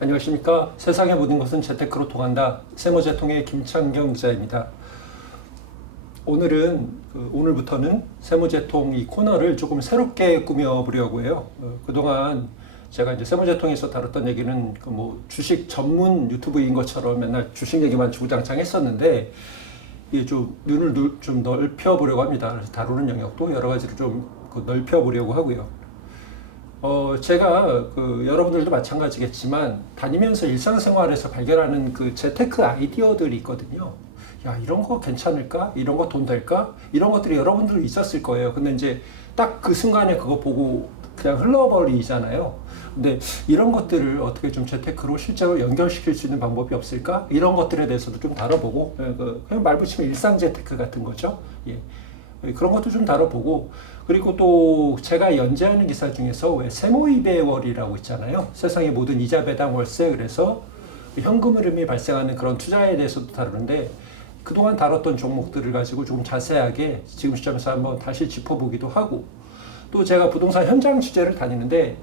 안녕하십니까. 세상의 모든 것은 재테크로 통한다. 세모재통의 김창경 기자입니다. 오늘부터는 세모재통 이 코너를 조금 새롭게 꾸며보려고 해요. 그동안 제가 이제 세모재통에서 다뤘던 얘기는 주식 전문 유튜브인 것처럼 맨날 주식 얘기만 주구장창 했었는데, 이게 좀 눈을 좀 넓혀보려고 합니다. 그래서 다루는 영역도 여러 가지로 좀 넓혀보려고 하고요. 제가 여러분들도 마찬가지겠지만 다니면서 일상생활에서 발견하는 그 재테크 아이디어들이 있거든요. 야, 이런 거 괜찮을까? 이런 거 돈 될까? 이런 것들이 여러분들도 있었을 거예요. 근데 이제 딱 그 순간에 그거 보고 그냥 흘러버리잖아요. 근데 이런 것들을 어떻게 좀 재테크로 실제로 연결시킬 수 있는 방법이 없을까? 이런 것들에 대해서도 좀 다뤄보고, 그냥 말 붙이면 일상 재테크 같은 거죠. 예. 그런 것도 좀 다뤄보고, 그리고 또 제가 연재하는 기사 중에서 왜 세모이배월이라고 있잖아요. 세상의 모든 이자 배당 월세. 그래서 현금 흐름이 발생하는 그런 투자에 대해서도 다루는데, 그동안 다뤘던 종목들을 가지고 조금 자세하게 지금 시점에서 한번 다시 짚어보기도 하고, 또 제가 부동산 현장 취재를 다니는데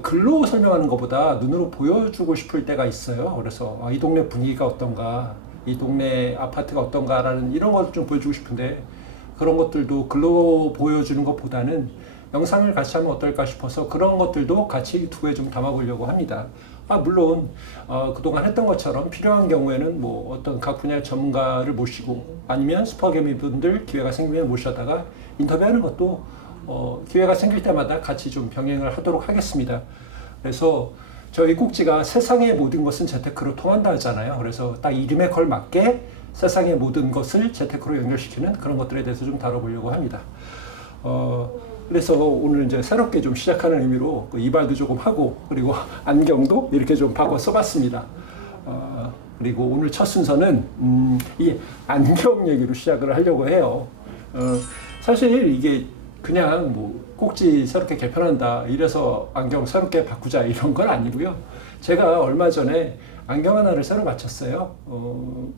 글로 설명하는 것보다 눈으로 보여주고 싶을 때가 있어요. 그래서 이 동네 분위기가 어떤가, 이 동네 아파트가 어떤가라는 이런 것을 좀 보여주고 싶은데, 그런 것들도 글로 보여주는 것보다는 영상을 같이 하면 어떨까 싶어서 그런 것들도 같이 유튜브에 좀 담아보려고 합니다. 물론 그동안 했던 것처럼 필요한 경우에는 어떤 각 분야의 전문가를 모시고, 아니면 슈퍼개미 분들 기회가 생기면 모셔다가 인터뷰하는 것도 기회가 생길 때마다 같이 좀 병행을 하도록 하겠습니다. 그래서 저희 꼭지가 세상의 모든 것은 재테크로 통한다 하잖아요. 그래서 딱 이름에 걸맞게 세상의 모든 것을 재테크로 연결시키는 그런 것들에 대해서 좀 다뤄보려고 합니다. 그래서 오늘 이제 새롭게 좀 시작하는 의미로 이발도 조금 하고, 그리고 안경도 이렇게 좀 바꿔 써봤습니다. 그리고 오늘 첫 순서는 이 안경 얘기로 시작을 하려고 해요. 사실 이게 그냥 꼭지 새롭게 개편한다, 이래서 안경 새롭게 바꾸자 이런 건 아니고요. 제가 얼마 전에 안경 하나를 새로 맞췄어요.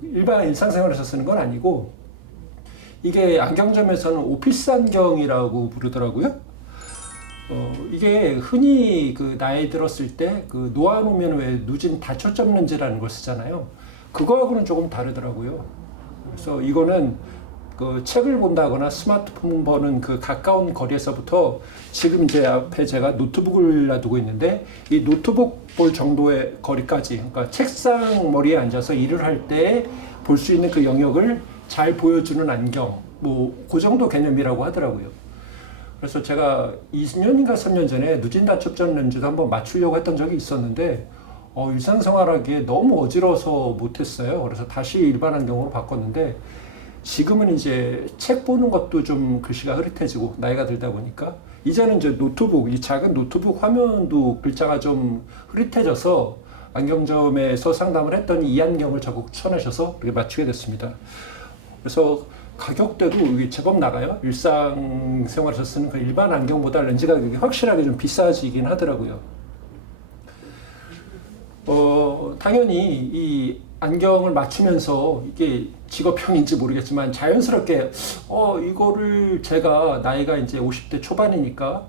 일반 일상생활에서 쓰는 건 아니고, 이게 안경점에서는 오피스 안경이라고 부르더라고요. 이게 흔히 나이 들었을 때 놓아놓으면 왜 누진 다초점 렌즈라는 걸 쓰잖아요. 그거하고는 조금 다르더라고요. 그래서 이거는 책을 본다거나 스마트폰 보는 가까운 거리에서부터, 지금 제 앞에 제가 노트북을 놔두고 있는데, 이 노트북 볼 정도의 거리까지, 그러니까 책상 머리에 앉아서 일을 할 때 볼 수 있는 그 영역을 잘 보여주는 안경, 그 정도 개념이라고 하더라고요. 그래서 제가 2년인가 3년 전에 누진 다초점 렌즈도 한번 맞추려고 했던 적이 있었는데, 일상생활하기에 너무 어지러워서 못했어요. 그래서 다시 일반 안경으로 바꿨는데, 지금은 이제 책 보는 것도 좀 글씨가 흐릿해지고, 나이가 들다 보니까 이제는 이제 노트북, 이 작은 노트북 화면도 글자가 좀 흐릿해져서 안경점에서 상담을 했더니 이 안경을 저보고 추천하셔서 이렇게 맞추게 됐습니다. 그래서 가격대도 이게 제법 나가요. 일상생활에서 쓰는 그 일반 안경보다 렌즈 가격이 확실하게 좀 비싸지긴 하더라고요. 당연히 이 안경을 맞추면서 이게 직업형인지 모르겠지만 자연스럽게 이거를 제가 나이가 이제 50대 초반이니까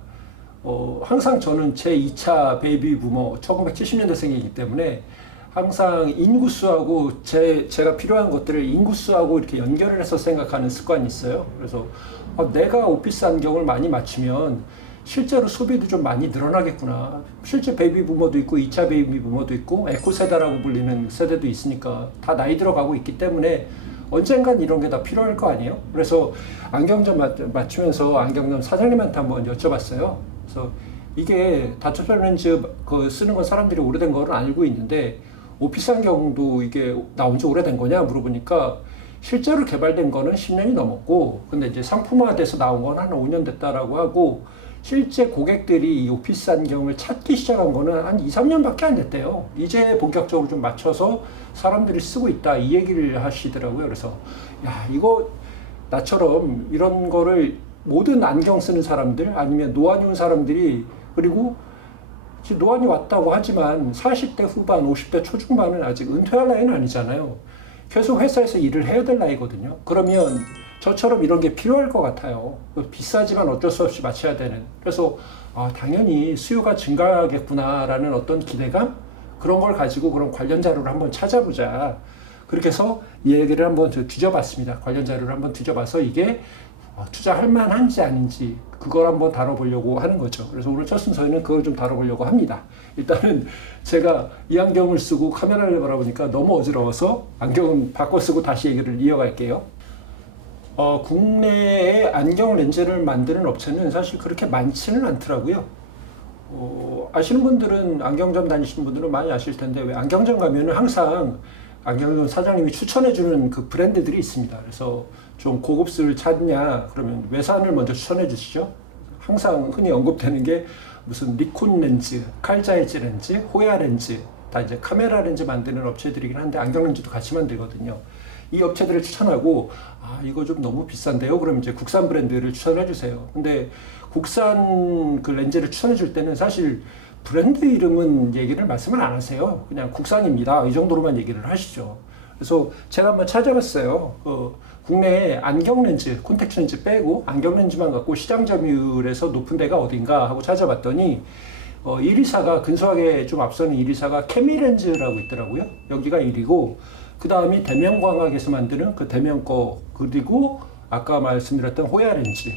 항상 저는 제 2차 베이비 부머 1970년대생이기 때문에 항상 인구수하고 제가 필요한 것들을 인구수하고 이렇게 연결을 해서 생각하는 습관이 있어요. 그래서 내가 오피스 안경을 많이 맞추면 실제로 소비도 좀 많이 늘어나겠구나. 실제 베이비 부머도 있고 2차 베이비 부머도 있고 에코 세대라고 불리는 세대도 있으니까 다 나이 들어가고 있기 때문에 언젠간 이런 게 다 필요할 거 아니에요. 그래서 안경점 맞추면서 안경점 사장님한테 한번 여쭤봤어요. 그래서 이게 다초점 렌즈 쓰는 건 사람들이 오래된 거는 알고 있는데, 오피스 안경도 이게 나온 지 오래된 거냐 물어보니까, 실제로 개발된 거는 10년이 넘었고, 근데 이제 상품화돼서 나온 건 한 5년 됐다라고 하고, 실제 고객들이 이 오피스 안경을 찾기 시작한 거는 한 2, 3년밖에 안 됐대요. 이제 본격적으로 좀 맞춰서 사람들이 쓰고 있다, 이 얘기를 하시더라고요. 그래서 야, 이거 나처럼 이런 거를 모든 안경 쓰는 사람들, 아니면 노안이 온 사람들이, 그리고 노안이 왔다고 하지만 40대 후반, 50대 초중반은 아직 은퇴할 나이는 아니잖아요. 계속 회사에서 일을 해야 될 나이거든요. 그러면 저처럼 이런 게 필요할 것 같아요. 비싸지만 어쩔 수 없이 맞춰야 되는. 그래서 당연히 수요가 증가하겠구나라는 어떤 기대감? 그런 걸 가지고 그런 관련 자료를 한번 찾아보자. 그렇게 해서 이 얘기를 한번 뒤져봤습니다. 관련 자료를 한번 뒤져봐서 이게 투자할 만한지 아닌지 그걸 한번 다뤄보려고 하는 거죠. 그래서 오늘 첫 순서에는 그걸 좀 다뤄보려고 합니다. 일단은 제가 이 안경을 쓰고 카메라를 바라보니까 너무 어지러워서 안경은 바꿔 쓰고 다시 얘기를 이어갈게요. 국내에 안경 렌즈를 만드는 업체는 사실 그렇게 많지는 않더라고요. 아시는 분들은 안경점 다니시는 분들은 많이 아실 텐데 왜 안경점 가면은 항상 안경점 사장님이 추천해주는 그 브랜드들이 있습니다. 그래서 좀 고급스를 찾냐 그러면 외산을 먼저 추천해 주시죠. 항상 흔히 언급되는 게 무슨 니콘 렌즈, 칼자이즈 렌즈, 호야 렌즈 다 이제 카메라 렌즈 만드는 업체들이긴 한데 안경 렌즈도 같이 만들거든요. 이 업체들을 추천하고 이거 좀 너무 비싼데요. 그럼 이제 국산 브랜드를 추천해 주세요. 근데 국산 그 렌즈를 추천해 줄 때는 사실 브랜드 이름은 얘기를 말씀을 안 하세요. 그냥 국산입니다. 이 정도로만 얘기를 하시죠. 그래서 제가 한번 찾아봤어요. 국내에 안경 렌즈, 콘택트 렌즈 빼고 안경 렌즈만 갖고 시장 점유율에서 높은 데가 어딘가 하고 찾아봤더니 1위사가 근소하게 좀 앞서는 1위사가 케미렌즈라고 있더라고요. 여기가 1위고 그 다음이 대명광학에서 만드는 그 대명 거 그리고 아까 말씀드렸던 호야 렌즈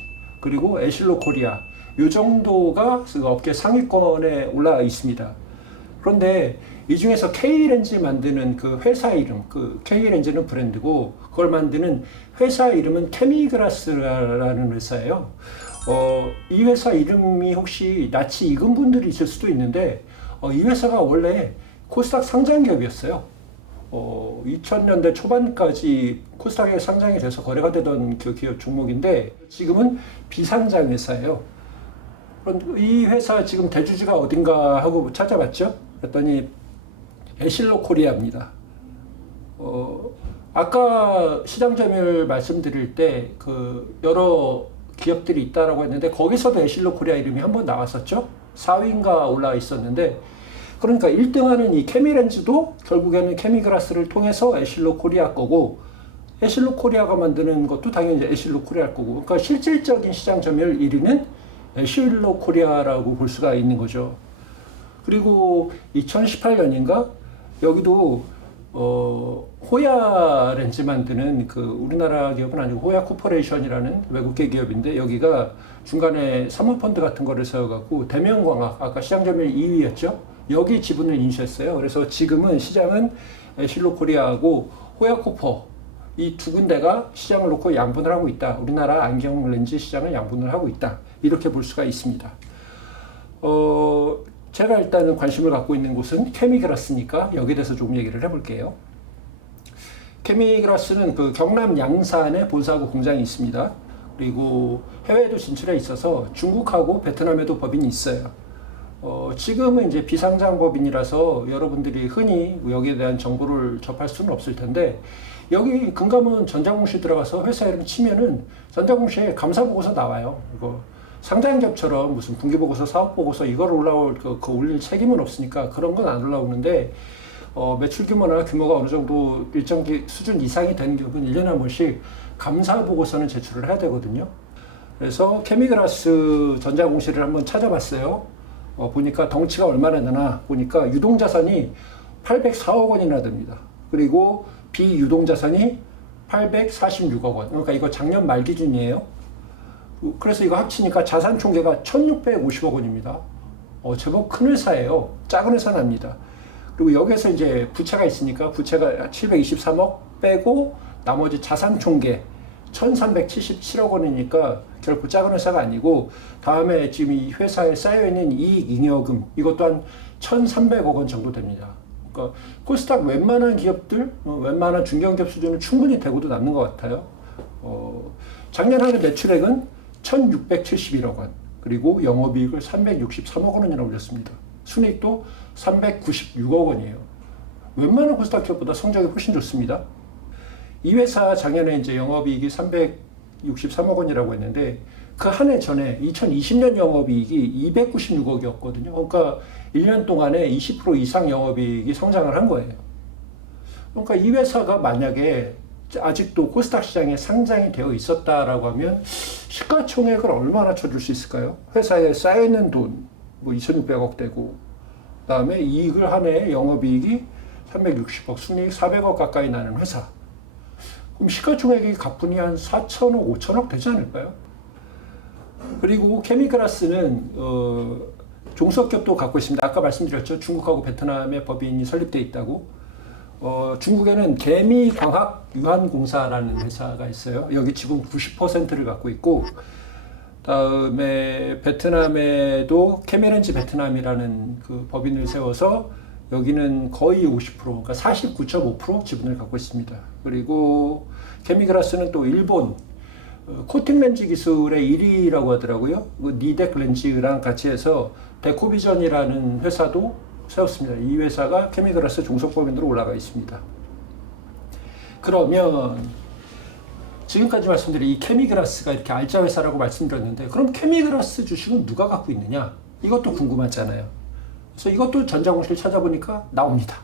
그리고 에실로 코리아 이 정도가 업계 상위권에 올라와 있습니다. 그런데 이 중에서 K렌즈 만드는 그 회사 이름, 그 K렌즈는 브랜드고 그걸 만드는 회사 이름은 케미그라스라는 회사예요. 이 회사 이름이 혹시 낯이 익은 분들이 있을 수도 있는데 이 회사가 원래 코스닥 상장 기업이었어요. 2000년대 초반까지 코스닥에 상장이 돼서 거래가 되던 그 기업 종목인데 지금은 비상장 회사예요. 이 회사 지금 대주주가 어딘가 하고 찾아봤죠. 그랬더니 에실로 코리아입니다. 아까 시장 점유율 말씀드릴 때 그 여러 기업들이 있다라고 했는데 거기서도 에실로 코리아 이름이 한번 나왔었죠. 4위인가 올라와 있었는데 그러니까 1등하는 이 케미렌즈도 결국에는 케미그라스를 통해서 에실로 코리아 거고 에실로 코리아가 만드는 것도 당연히 에실로 코리아 거고 그러니까 실질적인 시장 점유율 1위는 에실로 코리아라고 볼 수가 있는 거죠. 그리고 2018년인가 여기도 호야 렌즈 만드는 그 우리나라 기업은 아니고 호야 코퍼레이션이라는 외국계 기업인데 여기가 중간에 사모펀드 같은 거를 세워갖고 대명광학 아까 시장 점유율 2위였죠. 여기 지분을 인수했어요. 그래서 지금은 시장은 에실로 코리아하고 호야 코퍼 이 두 군데가 시장을 놓고 양분을 하고 있다. 우리나라 안경 렌즈 시장을 양분을 하고 있다. 이렇게 볼 수가 있습니다. 제가 일단은 관심을 갖고 있는 곳은 케미그라스니까 여기에 대해서 조금 얘기를 해볼게요. 케미그라스는 그 경남 양산에 본사하고 공장이 있습니다. 그리고 해외에도 진출해 있어서 중국하고 베트남에도 법인이 있어요. 지금은 이제 비상장 법인이라서 여러분들이 흔히 여기에 대한 정보를 접할 수는 없을 텐데 여기 금감원 전자공시 들어가서 회사 이름 치면은 전자공시에 감사보고서 나와요. 이거 상장기업처럼 무슨 분기보고서, 사업보고서 이걸 올라올 올릴 책임은 없으니까 그런 건 안 올라오는데 매출 규모나 규모가 어느 정도 일정 수준 이상이 되는 기업은 1년에 한 번씩 감사보고서는 제출을 해야 되거든요. 그래서 케미그라스 전자공시를 한번 찾아봤어요. 보니까 덩치가 얼마나 되나 보니까 유동자산이 804억 원이나 됩니다. 그리고 비유동자산이 846억 원. 그러니까 이거 작년 말 기준이에요. 그래서 이거 합치니까 자산 총계가 1650억 원입니다. 제법 큰 회사예요. 작은 회사는 아닙니다. 그리고 여기에서 이제 부채가 있으니까 부채가 723억 빼고 나머지 자산 총계 1377억 원이니까 결코 작은 회사가 아니고 다음에 지금 이 회사에 쌓여있는 이익 잉여금 이것 또한 1300억 원 정도 됩니다. 그러니까 코스닥 웬만한 기업들, 웬만한 중견기업 수준은 충분히 되고도 남는 것 같아요. 작년 한 해 매출액은 1671억 원 그리고 영업이익을 363억 원이나 올렸습니다. 순이익도 396억 원이에요. 웬만한 코스닥 기업보다 성적이 훨씬 좋습니다. 이 회사 작년에 이제 영업이익이 363억 원이라고 했는데 그 한 해 전에 2020년 영업이익이 296억이었거든요. 그러니까 1년 동안에 20% 이상 영업이익이 성장을 한 거예요. 그러니까 이 회사가 만약에 아직도 코스닥 시장에 상장이 되어 있었다라고 하면 시가총액을 얼마나 쳐줄 수 있을까요? 회사에 쌓여있는 돈, 뭐 2,600억 되고, 그 다음에 이익을 한 해에 영업이익이 360억, 순이익 400억 가까이 나는 회사. 그럼 시가총액이 가뿐히 한 4천억, 5천억 되지 않을까요? 그리고 케미그라스는 종속기업도 갖고 있습니다. 아까 말씀드렸죠. 중국하고 베트남에 법인이 설립되어 있다고. 중국에는 개미광학유한공사라는 회사가 있어요. 여기 지분 90%를 갖고 있고, 다음에 베트남에도 캐메렌지 베트남이라는 그 법인을 세워서 여기는 거의 50%, 그러니까 49.5% 지분을 갖고 있습니다. 그리고 케미그라스는 또 일본 코팅 렌즈 기술의 1위라고 하더라고요. 니덱 렌즈랑 같이 해서 데코비전이라는 회사도 세웠습니다. 이 회사가 케미그라스 종속법인으로 올라가 있습니다. 그러면 지금까지 말씀드린 이 케미그라스가 이렇게 알짜 회사라고 말씀드렸는데, 그럼 케미그라스 주식은 누가 갖고 있느냐? 이것도 궁금하잖아요. 그래서 이것도 전자공시를 찾아보니까 나옵니다.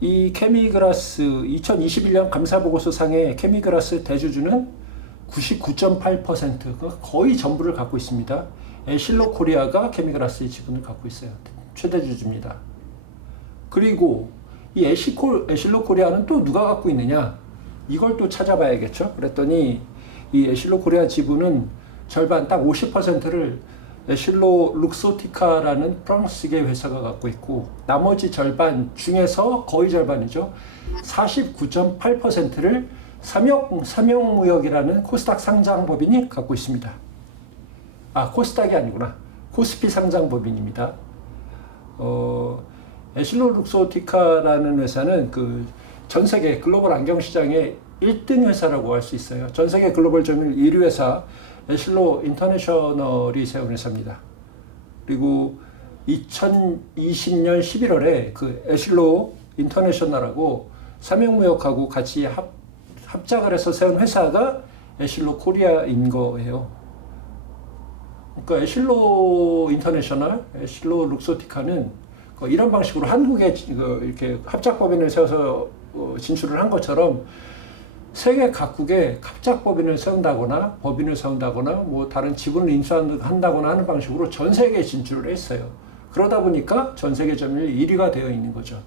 이 케미그라스 2021년 감사보고서 상의 케미그라스 대주주는 99.8%, 거의 전부를 갖고 있습니다. 애실로 코리아가 케미그라스의 지분을 갖고 있어요. 최대 주주입니다. 그리고 이 애실로 코리아는 또 누가 갖고 있느냐? 이걸 또 찾아봐야겠죠. 그랬더니 이 애실로 코리아 지분은 절반, 딱 50%를 애실로 룩소티카라는 프랑스계 회사가 갖고 있고, 나머지 절반 중에서 거의 절반이죠. 49.8%를 삼영무역이라는 코스닥 상장법인이 갖고 있습니다. 아, 코스닥이 아니구나. 코스피 상장법인입니다. 애실로 룩소티카라는 회사는 그 전 세계 글로벌 안경 시장의 1등 회사라고 할 수 있어요. 전 세계 글로벌 점유율 1위 회사 애실로 인터내셔널이 세운 회사입니다. 그리고 2020년 11월에 그 애실로 인터내셔널하고 삼영무역하고 같이 합작을 해서 세운 회사가 애실로 코리아인 거예요. 그러니까 애실로 인터내셔널, 애실로 룩소티카는 이런 방식으로 한국에 이렇게 합작법인을 세워서 진출을 한 것처럼 세계 각국에 합작법인을 세운다거나 법인을 세운다거나 뭐 다른 지분을 인수한다거나 하는 방식으로 전 세계에 진출을 했어요. 그러다 보니까 전 세계 점유율 1위가 되어 있는 거죠.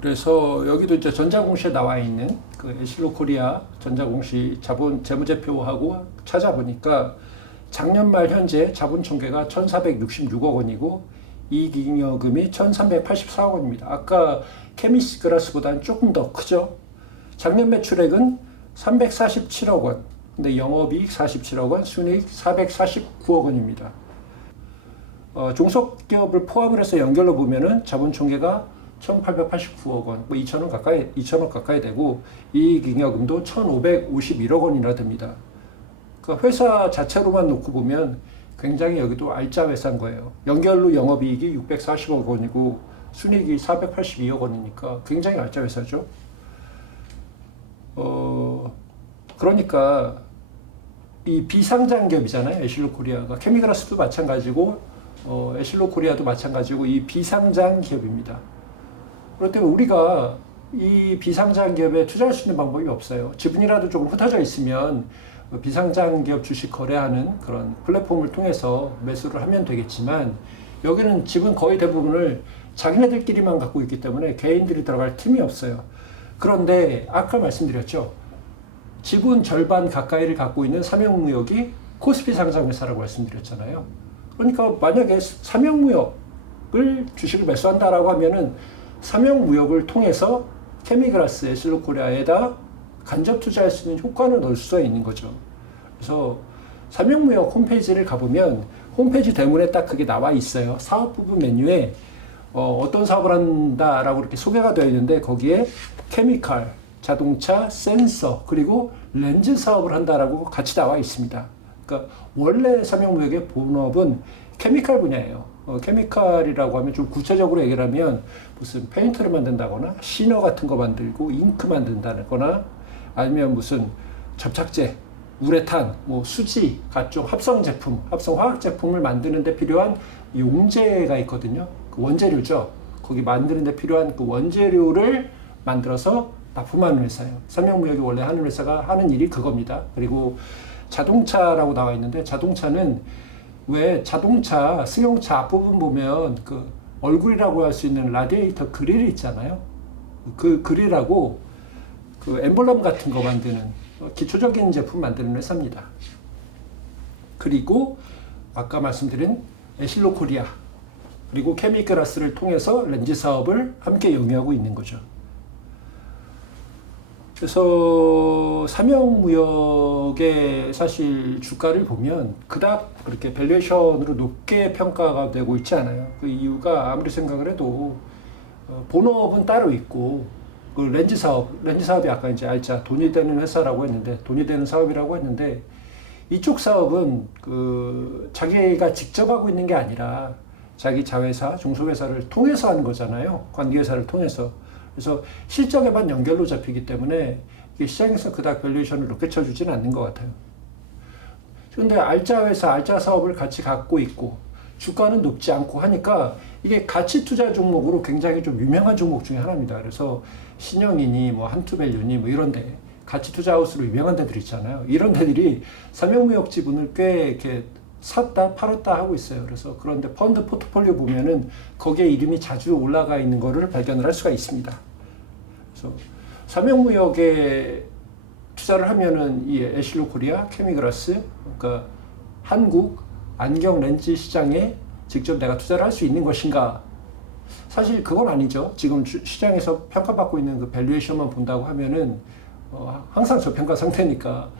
그래서 여기도 이제 전자공시에 나와 있는 그 애실로 코리아 전자공시 자본 재무제표하고 찾아보니까 작년 말 현재 자본 총계가 1,466억 원이고 이익잉여금이 1,384억 원입니다. 아까 케미그라스보다는 조금 더 크죠. 작년 매출액은 347억 원, 근데 영업이익 47억 원, 순이익 449억 원입니다. 종속기업을 포함을 해서 연결로 보면은 자본 총계가 1,889억 원, 뭐 2천억 가까이 되고 이익잉여금도 1,551억 원이나 됩니다. 그러니까 회사 자체로만 놓고 보면 굉장히 여기도 알짜 회사인 거예요. 연결로 영업이익이 640억 원이고 순이익이 482억 원이니까 굉장히 알짜 회사죠. 그러니까 이 비상장 기업이잖아요. 애실로 코리아가. 케미그라스도 마찬가지고 애실로 코리아도 마찬가지고 이 비상장 기업입니다. 그렇기 때문에 우리가 이 비상장 기업에 투자할 수 있는 방법이 없어요. 지분이라도 조금 흩어져 있으면 비상장 기업 주식 거래하는 그런 플랫폼을 통해서 매수를 하면 되겠지만, 여기는 지분 거의 대부분을 자기네들끼리만 갖고 있기 때문에 개인들이 들어갈 틈이 없어요. 그런데 아까 말씀드렸죠. 지분 절반 가까이를 갖고 있는 삼영무역이 코스피 상장회사라고 말씀드렸잖아요. 그러니까 만약에 삼영무역을 주식을 매수한다라고 하면은 삼영무역을 통해서 케미그라스, 애실로 코리아에다 간접 투자할 수 있는 효과는 넣을 수가 있는 거죠. 그래서 삼영무역 홈페이지를 가보면 홈페이지 대문에 딱 그게 나와 있어요. 사업 부분 메뉴에 어떤 사업을 한다라고 이렇게 소개가 되어 있는데, 거기에 케미칼, 자동차, 센서, 그리고 렌즈 사업을 한다라고 같이 나와 있습니다. 그러니까 원래 삼영무역의 본업은 케미칼 분야예요. 케미칼이라고 하면 좀 구체적으로 얘기를 하면 무슨 페인트를 만든다거나 시너 같은 거 만들고 잉크 만든다거나, 아니면 무슨 접착제, 우레탄, 뭐 수지, 각종 합성 제품, 합성 화학 제품을 만드는 데 필요한 용제가 있거든요. 그 원재료죠. 거기 만드는 데 필요한 그 원재료를 만들어서 납품하는 회사예요. 삼양무역이 원래 하는 회사가 하는 일이 그겁니다. 그리고 자동차라고 나와 있는데, 자동차는 왜 자동차 승용차 앞부분 보면 그 얼굴이라고 할 수 있는 라디에이터 그릴이 있잖아요. 그 그릴하고 그 엠블럼 같은 거 만드는 기초적인 제품 만드는 회사입니다. 그리고 아까 말씀드린 에실로 코리아 그리고 케미그라스를 통해서 렌즈 사업을 함께 영위하고 있는 거죠. 그래서 삼양무역의 사실 주가를 보면 그닥 그렇게 밸류에이션으로 높게 평가가 되고 있지 않아요. 그 이유가 아무리 생각을 해도 본업은 따로 있고 그 렌즈 사업이 아까 이제 알짜 돈이 되는 회사라고 했는데, 돈이 되는 사업이라고 했는데, 이쪽 사업은 그 자기가 직접 하고 있는 게 아니라 자기 자회사, 중소회사를 통해서 하는 거잖아요. 관계회사를 통해서. 그래서 실적에만 연결로 잡히기 때문에 이게 시장에서 그닥 밸류에이션을 높게 쳐주지는 않는 것 같아요. 그런데 알짜 회사, 알짜 사업을 같이 갖고 있고 주가는 높지 않고 하니까 이게 가치 투자 종목으로 굉장히 좀 유명한 종목 중에 하나입니다. 그래서 신영이니 뭐 한투밸류니 뭐 이런데 가치 투자 하우스로 유명한 데들 있잖아요. 이런 데들이 삼양무역 지분을 꽤 이렇게 샀다 팔았다 하고 있어요. 그래서 그런데 펀드 포트폴리오 보면은 거기에 이름이 자주 올라가 있는 거를 발견을 할 수가 있습니다. 그래서 삼양무역에 투자를 하면은 이 에실로 코리아, 케미그라스, 그러니까 한국 안경 렌즈 시장에 직접 내가 투자를 할 수 있는 것인가? 사실 그건 아니죠. 지금 시장에서 평가받고 있는 그 밸류에이션만 본다고 하면은 항상 저평가 상태니까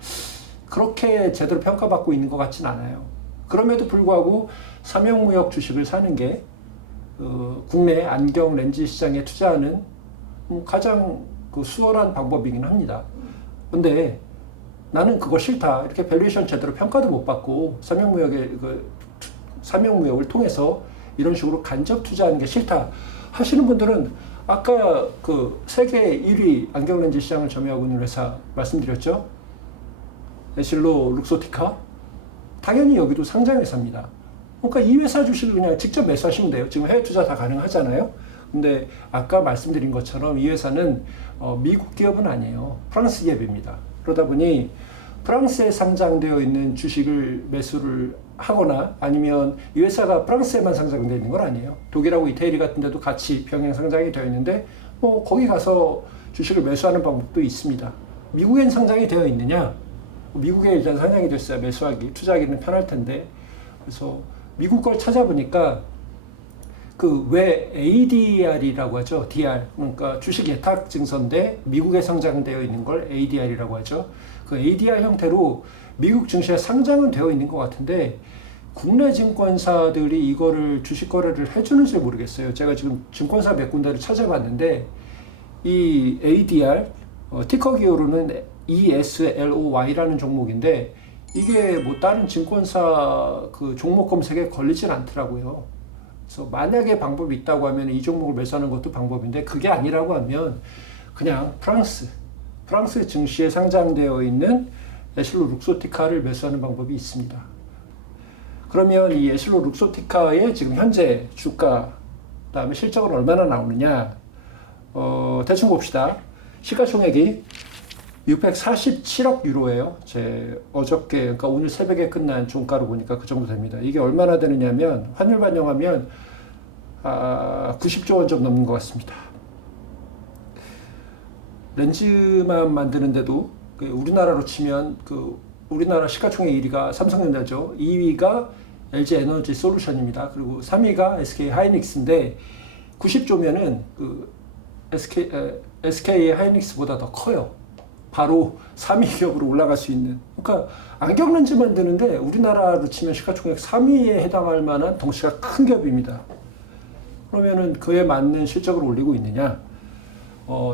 그렇게 제대로 평가받고 있는 것 같진 않아요. 그럼에도 불구하고 삼양무역 주식을 사는 게 국내 안경 렌즈 시장에 투자하는 가장 그 수월한 방법이긴 합니다. 근데 나는 그거 싫다. 이렇게 밸류에이션 제대로 평가도 못 받고 삼양무역을 통해서 이런 식으로 간접 투자하는 게 싫다 하시는 분들은 아까 그 세계 1위 안경 렌즈 시장을 점유하고 있는 회사 말씀드렸죠? 에실로 룩소티카. 당연히 여기도 상장 회사입니다. 그러니까 이 회사 주식을 그냥 직접 매수하시면 돼요. 지금 해외 투자 다 가능하잖아요. 근데 아까 말씀드린 것처럼 이 회사는 미국 기업은 아니에요. 프랑스 기업입니다. 그러다 보니 프랑스에 상장되어 있는 주식을 매수를 하거나 아니면 이 회사가 프랑스에만 상장되어 있는 건 아니에요. 독일하고 이태리 같은 데도 같이 병행 상장이 되어 있는데 뭐 거기 가서 주식을 매수하는 방법도 있습니다. 미국엔 상장이 되어 있느냐? 미국에 일단 상장이 됐어야 투자하기는 편할 텐데, 그래서 미국 걸 찾아보니까 그 왜 ADR이라고 하죠. DR, 그러니까 주식 예탁 증서인데 미국에 상장되어 있는 걸 ADR이라고 하죠. 그 ADR 형태로 미국 증시에 상장은 되어 있는 것 같은데 국내 증권사들이 이거를 주식 거래를 해주는지 모르겠어요. 제가 지금 증권사 몇 군데를 찾아봤는데 이 ADR 티커 기호로는 ESLOY라는 종목인데 이게 뭐 다른 증권사 그 종목 검색에 걸리진 않더라고요. 그래서 만약에 방법이 있다고 하면 이 종목을 매수하는 것도 방법인데 그게 아니라고 하면 그냥 프랑스 증시에 상장되어 있는 에실로 룩소티카를 매수하는 방법이 있습니다. 그러면 이 에실로 룩소티카의 지금 현재 주가, 그다음에 실적은 얼마나 나오느냐? 대충 봅시다. 시가총액이 647억 유로예요. 제 어저께, 그러니까 오늘 새벽에 끝난 종가로 보니까 그 정도 됩니다. 이게 얼마나 되느냐면 환율 반영하면 90조 원 좀 넘는 것 같습니다. 렌즈만 만드는데도 우리나라로 치면 우리나라 시가총액 1위가 삼성전자죠. 2위가 LG 에너지 솔루션입니다. 그리고 3위가 SK 하이닉스인데 90조면은 SK 하이닉스보다 더 커요. 바로 3위 기업으로 올라갈 수 있는. 그러니까 안경 렌즈 만드는데 우리나라로 치면 시가총액 3위에 해당할 만한 덩치가 큰 기업입니다. 그러면은 그에 맞는 실적을 올리고 있느냐?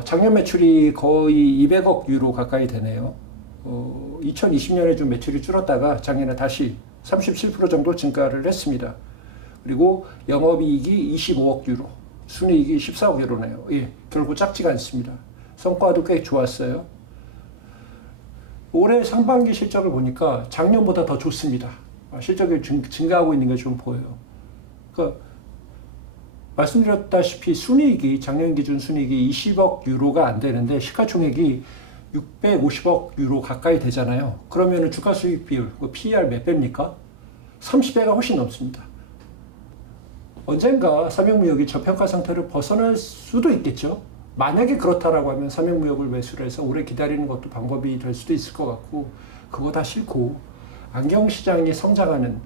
작년 매출이 거의 200억 유로 가까이 되네요. 2020년에 좀 매출이 줄었다가 작년에 다시 37% 정도 증가를 했습니다. 그리고 영업이익이 25억 유로, 순이익이 14억 유로네요. 예, 결국 작지가 않습니다. 성과도 꽤 좋았어요. 올해 상반기 실적을 보니까 작년보다 더 좋습니다. 실적이 증가하고 있는 게 좀 보여요. 그러니까 말씀드렸다시피 순이익이 작년 기준 순이익이 20억 유로가 안 되는데 시가총액이 650억 유로 가까이 되잖아요. 그러면 주가 수익 비율, PER 몇 배입니까? 30배가 훨씬 넘습니다. 언젠가 삼형무역이 저평가 상태를 벗어날 수도 있겠죠. 만약에 그렇다라고 하면 삼형무역을 매수를 해서 오래 기다리는 것도 방법이 될 수도 있을 것 같고, 그거 다 싫고 안경시장이 성장하는,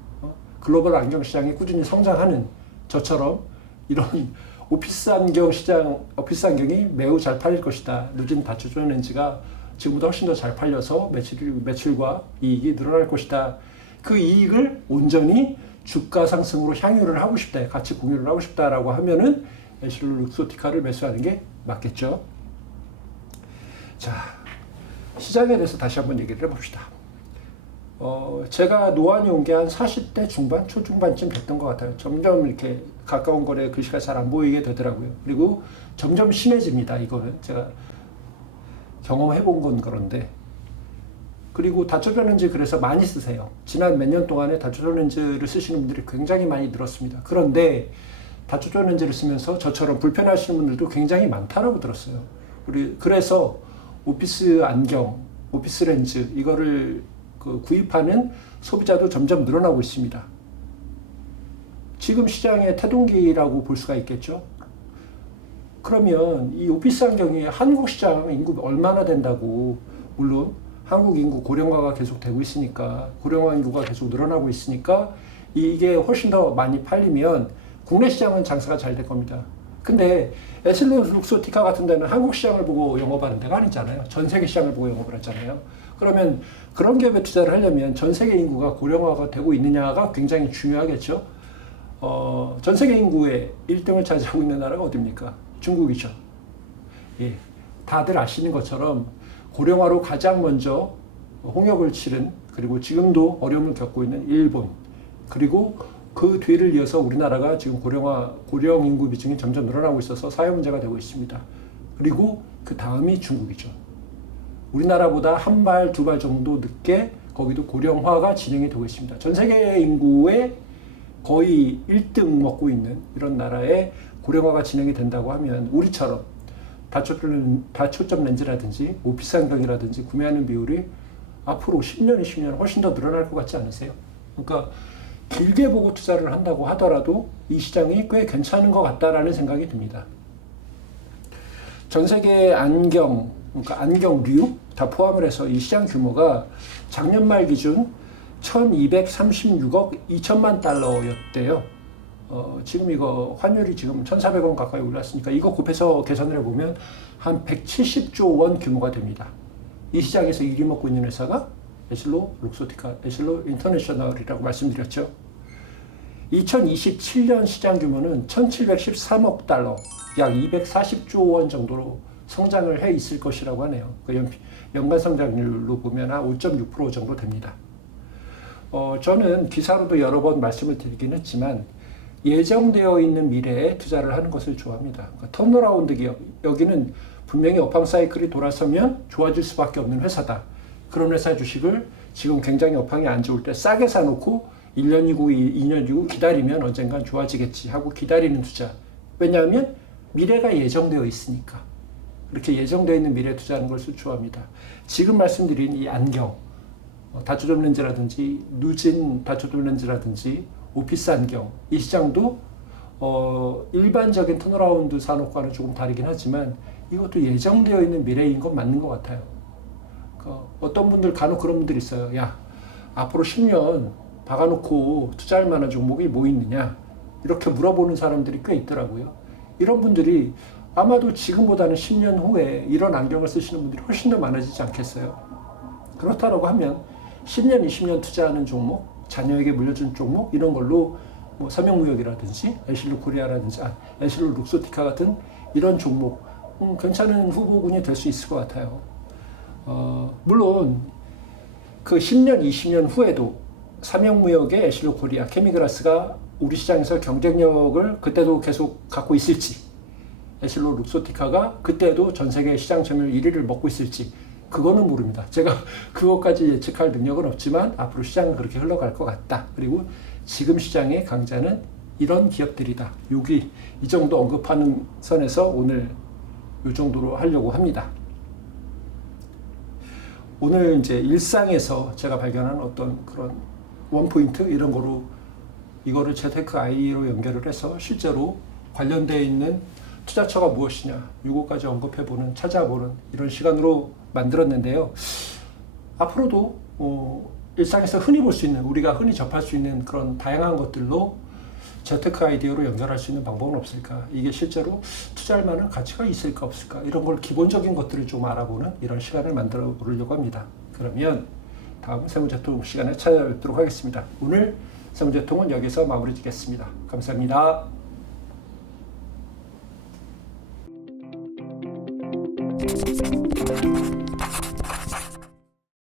글로벌 안경시장이 꾸준히 성장하는 저처럼 이런 오피스 안경 시장, 오피스 안경이 매우 잘 팔릴 것이다. 누진 다초전 렌즈가 지금보다 훨씬 더 잘 팔려서 매출과 이익이 늘어날 것이다. 그 이익을 온전히 주가 상승으로 향유를 하고 싶다, 같이 공유를 하고 싶다라고 하면은 에실로 룩소티카를 매수하는 게 맞겠죠. 자, 시장에 대해서 다시 한번 얘기를 해봅시다. 제가 노안이 온 게 한 40대 중반, 초중반쯤 됐던 것 같아요. 점점 이렇게 가까운 거리에 글씨가 잘 안 보이게 되더라고요. 그리고 점점 심해집니다. 이거는 제가 경험해 본 건 그런데. 그리고 다초전 렌즈 그래서 많이 쓰세요. 지난 몇 년 동안에 다초전 렌즈를 쓰시는 분들이 굉장히 많이 늘었습니다. 그런데 다초전 렌즈를 쓰면서 저처럼 불편하시는 분들도 굉장히 많다라고 들었어요. 그래서 오피스 안경, 오피스 렌즈 이거를 구입하는 소비자도 점점 늘어나고 있습니다. 지금 시장의 태동기라고 볼 수가 있겠죠. 그러면 이 오피스 안경이 한국 시장 인구가 얼마나 된다고, 물론 한국 인구 고령화가 계속 되고 있으니까, 고령화 인구가 계속 늘어나고 있으니까 이게 훨씬 더 많이 팔리면 국내 시장은 장사가 잘 될 겁니다. 근데 에슬로 룩소티카 같은 데는 한국 시장을 보고 영업하는 데가 아니잖아요. 전 세계 시장을 보고 영업을 하잖아요. 그러면 그런 기업에 투자를 하려면 전 세계 인구가 고령화가 되고 있느냐가 굉장히 중요하겠죠. 전 세계 인구의 1등을 차지하고 있는 나라가 어디입니까? 중국이죠. 예, 다들 아시는 것처럼 고령화로 가장 먼저 홍역을 치른, 그리고 지금도 어려움을 겪고 있는 일본, 그리고 그 뒤를 이어서 우리나라가 지금 고령 인구 비중이 점점 늘어나고 있어서 사회 문제가 되고 있습니다. 그리고 그 다음이 중국이죠. 우리나라보다 한 발, 두 발 정도 늦게 거기도 고령화가 진행이 되고 있습니다. 전 세계 인구의 거의 1등 먹고 있는 이런 나라에 고령화가 진행이 된다고 하면 우리처럼 다초점 렌즈라든지 오피스 안경이라든지 구매하는 비율이 앞으로 10년, 20년 훨씬 더 늘어날 것 같지 않으세요? 그러니까 길게 보고 투자를 한다고 하더라도 이 시장이 꽤 괜찮은 것 같다라는 생각이 듭니다. 전 세계 안경, 그러니까 안경류 다 포함을 해서 이 시장 규모가 작년 말 기준 1236억 2천만 달러였대요. 지금 이거 환율이 지금 1,400원 가까이 올랐으니까 이거 곱해서 계산을 해보면 한 170조 원 규모가 됩니다. 이 시장에서 1위 먹고 있는 회사가 에실로 룩소티카, 에실로 인터내셔널이라고 말씀드렸죠. 2027년 시장 규모는 1,713억 달러, 약 240조 원 정도로 성장을 해 있을 것이라고 하네요. 연간 성장률로 보면 한 5.6% 정도 됩니다. 저는 기사로도 여러 번 말씀을 드리긴 했지만 예정되어 있는 미래에 투자를 하는 것을 좋아합니다. 그러니까 턴어라운드 기업, 여기는 분명히 업황 사이클이 돌아서면 좋아질 수밖에 없는 회사다. 그런 회사 주식을 지금 굉장히 업황이 안 좋을 때 싸게 사놓고 1년이고 2년이고 기다리면 언젠간 좋아지겠지 하고 기다리는 투자. 왜냐하면 미래가 예정되어 있으니까. 그렇게 예정되어 있는 미래에 투자하는 것을 좋아합니다. 지금 말씀드린 이 안경, 다초점 렌즈라든지 누진 다초점 렌즈라든지 오피스 안경, 이 시장도 일반적인 턴어라운드 산업과는 조금 다르긴 하지만 이것도 예정되어 있는 미래인 건 맞는 것 같아요. 어떤 분들 간혹 그런 분들이 있어요. 야, 앞으로 10년 박아놓고 투자할 만한 종목이 뭐 있느냐, 이렇게 물어보는 사람들이 꽤 있더라고요. 이런 분들이 아마도 지금보다는 10년 후에 이런 안경을 쓰시는 분들이 훨씬 더 많아지지 않겠어요? 그렇다고 하면 10년, 20년 투자하는 종목, 자녀에게 물려준 종목, 이런 걸로 뭐 삼형무역이라든지 에실로 코리아라든지 에실로 룩소티카 같은 이런 종목 괜찮은 후보군이 될 수 있을 것 같아요. 물론 그 10년, 20년 후에도 삼형무역의 에실로 코리아, 케미그라스가 우리 시장에서 경쟁력을 그때도 계속 갖고 있을지, 에실로 룩소티카가 그때도 전 세계 시장 점유율 1위를 먹고 있을지, 그거는 모릅니다. 제가 그것까지 예측할 능력은 없지만 앞으로 시장은 그렇게 흘러갈 것 같다. 그리고 지금 시장의 강자는 이런 기업들이다. 여기 이 정도 언급하는 선에서 오늘 이 정도로 하려고 합니다. 오늘 이제 일상에서 제가 발견한 어떤 그런 원포인트 이런 거로 이거를 재테크 아이디어로 연결을 해서 실제로 관련되어 있는 투자처가 무엇이냐 이거까지 언급해보는 찾아보는 이런 시간으로 만들었는데요. 앞으로도 일상에서 흔히 볼 수 있는 우리가 흔히 접할 수 있는 그런 다양한 것들로 재테크 아이디어로 연결할 수 있는 방법은 없을까? 이게 실제로 투자할 만한 가치가 있을까 없을까? 이런 걸 기본적인 것들을 좀 알아보는 이런 시간을 만들어 보려고 합니다. 그러면 다음 세무재통 시간에 찾아뵙도록 하겠습니다. 오늘 세무재통은 여기서 마무리 짓겠습니다. 감사합니다.